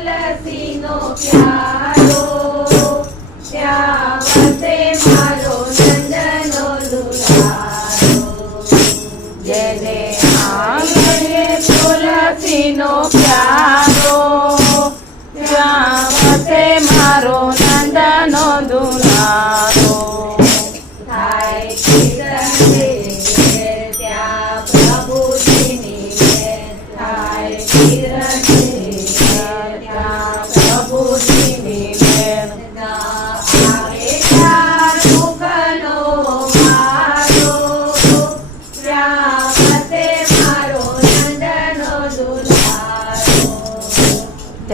તુલસીનો મારો નંદનો દુલારો જેને આંગણે તુલસીનો પ્યારો ત્યાં વસે મારો નંદનો દુલારો થાય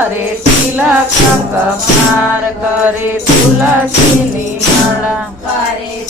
કરે તિલક કપાર કરે તુલસીની માળા. કરે